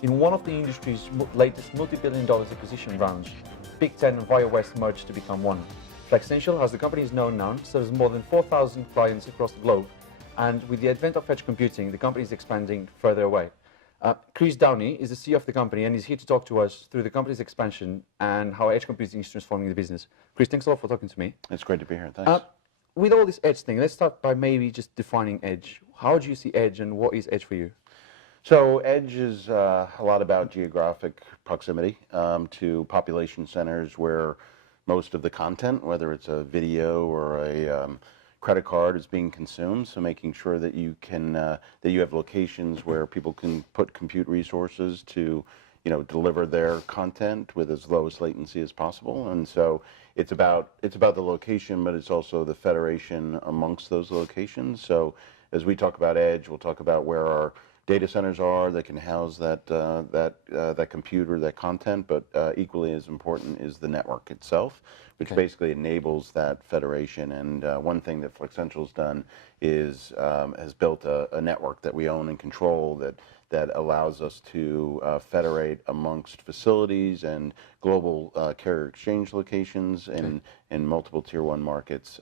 In one of the industry's latest multi-billion-dollar acquisition rounds, Big Ten and ViaWest merged to become one. Flexential, as the company is known now, serves more than 4,000 clients across the globe, and with the advent of edge computing, the company is expanding further away. Chris Downey is the CEO of the company and is here to talk to us through the company's expansion and how edge computing is transforming the business. Chris, thanks a lot for talking to me. It's great to be here, thanks. With all this edge thing, let's start by maybe just defining edge. How do you see edge and what is edge for you? So edge is a lot about geographic proximity to population centers where most of the content, whether it's a video or a credit card, is being consumed. So making sure that you can that you have locations where people can put compute resources to deliver their content with as lowest latency as possible. And so it's about the location, but it's also the federation amongst those locations. So as we talk about edge, we'll talk about where our data centers are that can house that compute or that content, but equally as important is the network itself, which basically enables that federation. And one thing that Flexential's done is has built a network that we own and control that allows us to federate amongst facilities and global carrier exchange locations in multiple tier 1 markets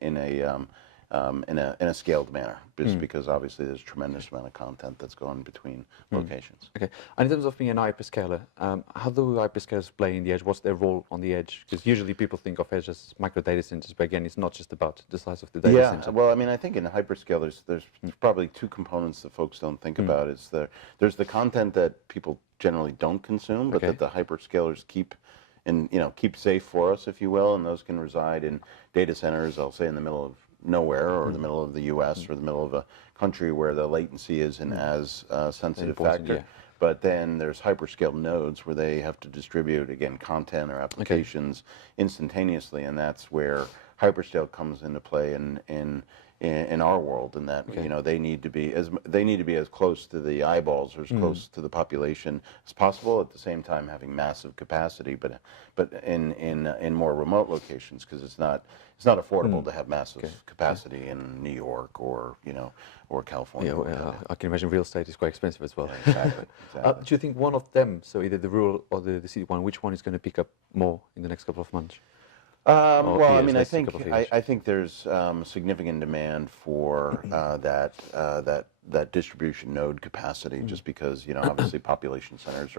in a scaled manner, just because obviously there's a tremendous amount of content that's going between locations. Okay, and in terms of being an hyperscaler, how do hyperscalers play in the edge? What's their role on the edge? Because usually people think of edge as micro data centers, but again, it's not just about the size of the data center. Well, I mean, I think in hyperscalers, there's probably two components that folks don't think about. It's there's the content that people generally don't consume, but that the hyperscalers keep and keep safe for us, if you will, and those can reside in data centers, I'll say in the middle of nowhere or the middle of the U.S. or the middle of a country where the latency isn't as sensitive factor. But then there's hyperscale nodes where they have to distribute, again, content or applications instantaneously, and that's where hyperscale comes into play in our world, in that they need to be as close to the eyeballs or as close to the population as possible, at the same time having massive capacity, but in more remote locations, because it's not affordable to have massive capacity in New York or California. I can imagine real estate is quite expensive as well. Exactly. Do you think one of them, so either the rural or the city one, which one is going to pick up more in the next couple of months? Well, I mean, I think there's significant demand for that distribution node capacity, just because obviously population centers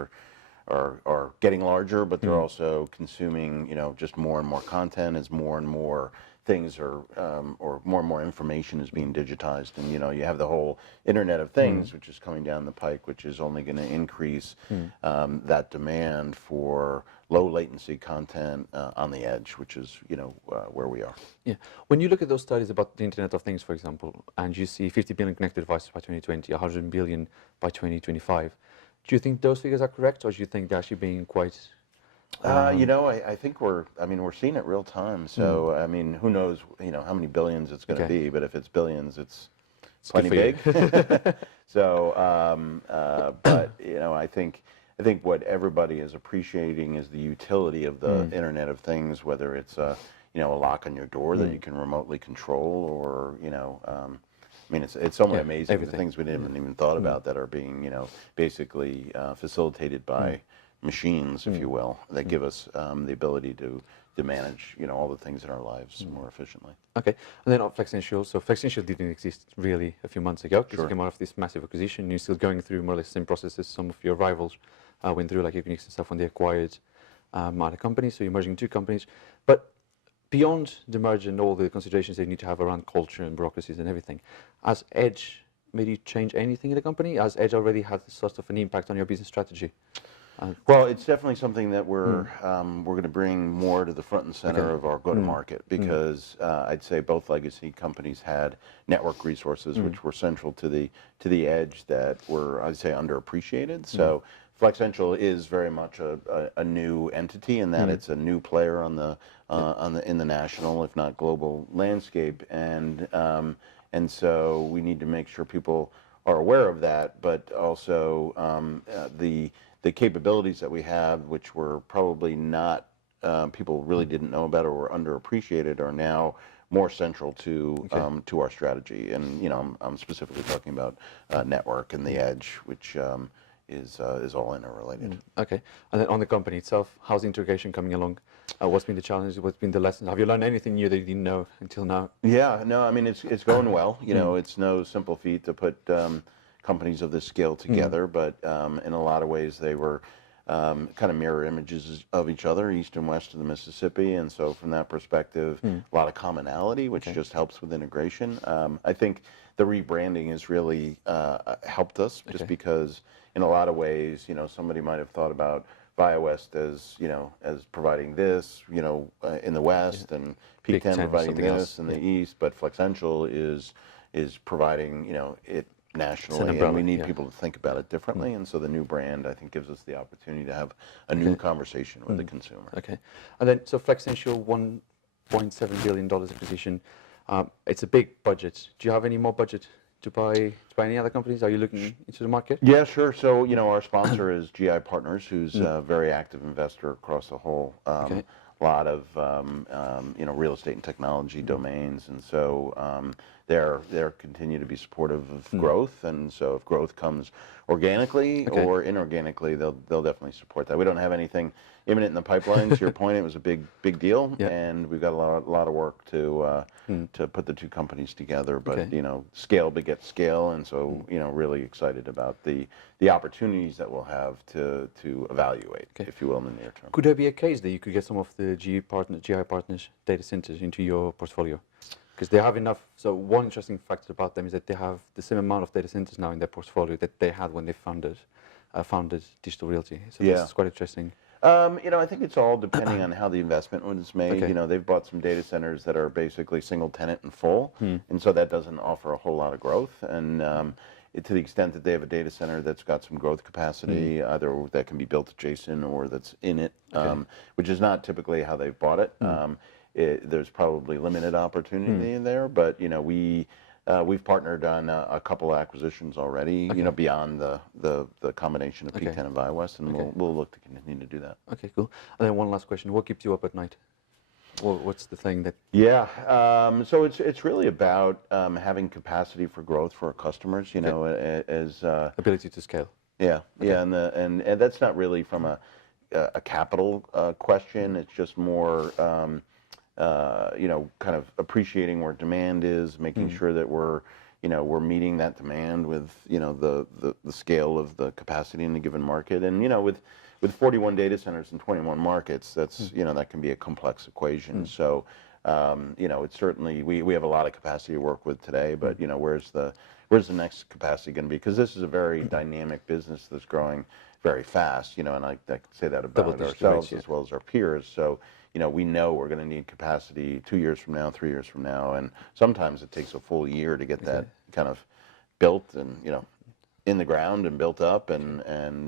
are getting larger, but they're also consuming just more and more content as more and more things or more and more information is being digitized, and you have the whole Internet of Things, which is coming down the pike, which is only going to increase that demand for low latency content on the edge, which is where we are. Yeah, when you look at those studies about the Internet of Things, for example, and you see 50 billion connected devices by 2020, 100 billion by 2025, do you think those figures are correct, or do you think they're actually being quite? I think we're seeing it real time. So I mean, who knows how many billions it's going to be, but if it's billions, it's plenty big. So, but I think what everybody is appreciating is the utility of the Internet of Things, whether it's a lock on your door that you can remotely control, or I mean, it's so amazing the things we didn't even thought about that are being basically facilitated by machines, if you will, that give us the ability to manage all the things in our lives more efficiently. Okay, and then on Flexential. So Flexential didn't exist really a few months ago, because you came out of this massive acquisition. You're still going through more or less the same processes some of your rivals went through, like Equinix and stuff, when they acquired other companies. So you're merging two companies. But beyond the merger and all the considerations they need to have around culture and bureaucracies and everything, has Edge made you change anything in the company? Has Edge already had sort of an impact on your business strategy? Well, it's definitely something that we're going to bring more to the front and center of our go-to-market, because I'd say both legacy companies had network resources which were central to the edge that were, I'd say, underappreciated. So Flexential is very much a new entity in that it's a new player in the national, if not global, landscape, and so we need to make sure people are aware of that, but also the capabilities that we have, which were probably not people really didn't know about or were underappreciated, are now more central to our strategy. And I'm specifically talking about network and the edge, which is all interrelated. Okay. And then on the company itself, how's the integration coming along? What's been the challenge? What's been the lessons? Have you learned anything new that you didn't know until now? Yeah, no, I mean it's going well. You know, it's no simple feat to put companies of this scale together, but in a lot of ways they were kind of mirror images of each other, east and west of the Mississippi, and so from that perspective, a lot of commonality, which just helps with integration. I think the rebranding has really helped us, just because in a lot of ways, you know, somebody might have thought about ViaWest as, you know, as providing this, you know, in the west, and Peak 10 providing this in the east, but Flexential is providing, you know, it nationally, and we need people to think about it differently, and so the new brand, I think, gives us the opportunity to have a new conversation with the consumer. Okay. And then, so Flexential, $1.7 billion acquisition, it's a big budget. Do you have any more budget to buy any other companies? Are you looking into the market? Yeah, sure. So, you know, our sponsor is GI Partners, who's a very active investor across the whole lot of, you know, real estate and technology domains. And so they're continue to be supportive of growth. And so if growth comes organically or inorganically, they'll definitely support that. We don't have anything imminent in the pipeline. To your point, it was a big deal, and we've got a lot of work to put the two companies together. But you know, scale begets scale, and so you know, really excited about the opportunities that we'll have to evaluate, if you will, in the near term. Could there be a case that you could get some of the GI Partners data centers into your portfolio? Because they have enough. So one interesting factor about them is that they have the same amount of data centers now in their portfolio that they had when they founded Digital Realty. So this is quite interesting. You know, I think it's all depending on how the investment was made. You know, they've bought some data centers that are basically single tenant and full, and so that doesn't offer a whole lot of growth. And to the extent that they have a data center that's got some growth capacity, either that can be built adjacent or that's in it, which is not typically how they've bought it. There's probably limited opportunity there, but you know, we've partnered on a couple of acquisitions already. You know, beyond the combination of Peak 10 and ViaWest, and we'll look to continue to do that. Okay, cool. And then one last question: what keeps you up at night? What's the thing that? Yeah, so it's really about having capacity for growth for our customers. You know, as ability to scale. Yeah, and that's not really from a capital question. It's just more. You know, kind of appreciating where demand is, making sure that we're meeting that demand with, you know, the scale of the capacity in a given market. And, you know, with 41 data centers in 21 markets, that's, you know, that can be a complex equation. So, you know, it's certainly, we have a lot of capacity to work with today, but, you know, where's the next capacity going to be? Because this is a very dynamic business that's growing very fast, you know, and I can say that about ourselves as well as our peers. So, you know, we know we're going to need capacity 2 years from now, 3 years from now, and sometimes it takes a full year to get that kind of built and, you know, in the ground and built up, and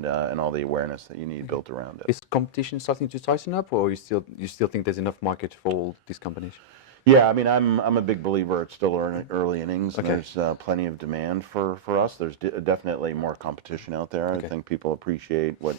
all the awareness that you need built around it. Is competition starting to tighten up, or you still think there's enough market for all these companies? Yeah, I mean, I'm a big believer it's still early innings, and there's plenty of demand for us. There's definitely more competition out there. I think people appreciate what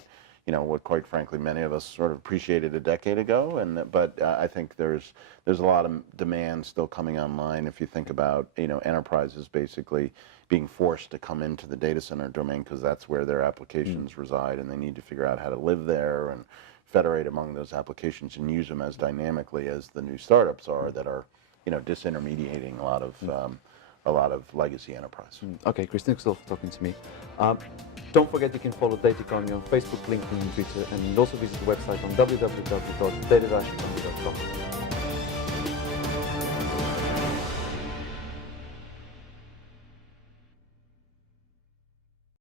quite frankly many of us sort of appreciated a decade ago, but I think there's a lot of demand still coming online. If you think about, you know, enterprises basically being forced to come into the data center domain because that's where their applications reside, and they need to figure out how to live there and federate among those applications and use them as dynamically as the new startups are that are, you know, disintermediating a lot of legacy enterprise. Okay, Chris, thanks a lot for talking to me. Don't forget you can follow Data Economy on Facebook, LinkedIn, and Twitter, and also visit the website on www.data-economy.com.